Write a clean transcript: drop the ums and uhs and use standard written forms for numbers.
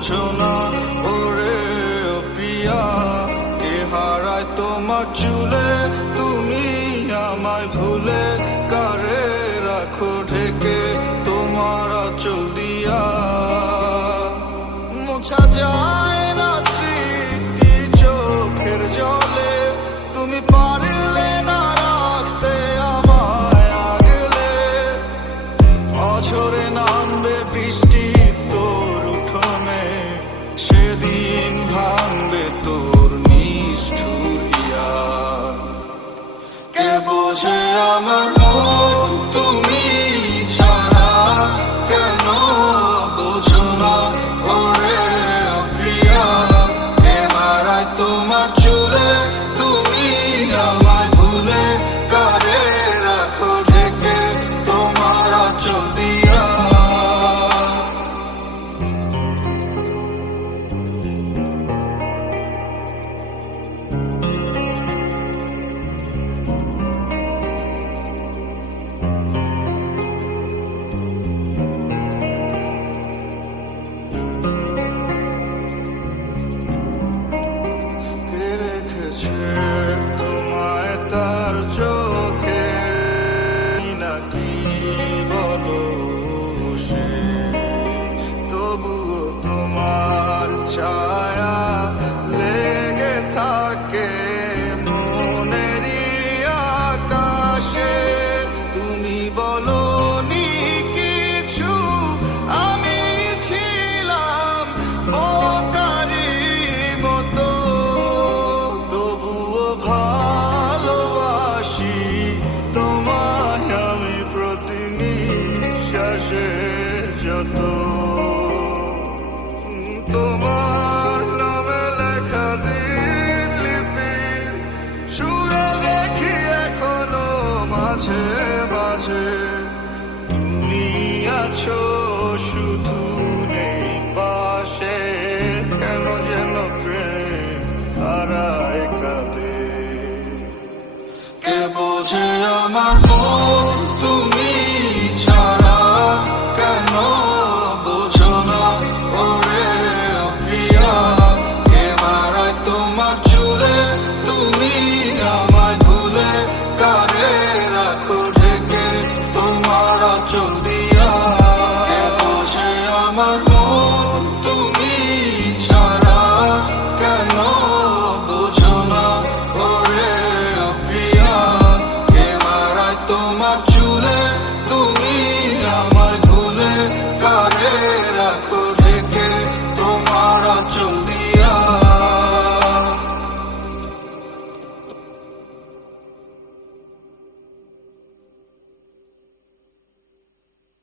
বোঝো না ওরে ও প্রিয়া, কে হারায় তোমার চুলে তুমি আমায় ভুলে, কারে রাখো ঢেকে তোমার আঁচল দিয়া। মোছা যায় না স্মৃতি চোখের জলে, তুমি পারলে না রাখতে আমায় আগলে। অঝরে নামবে বৃষ্টি তোর উঠোনে, সেদিন ভাঙবে তোর নিষ্ঠুর হিয়া। কে বোঝে আমার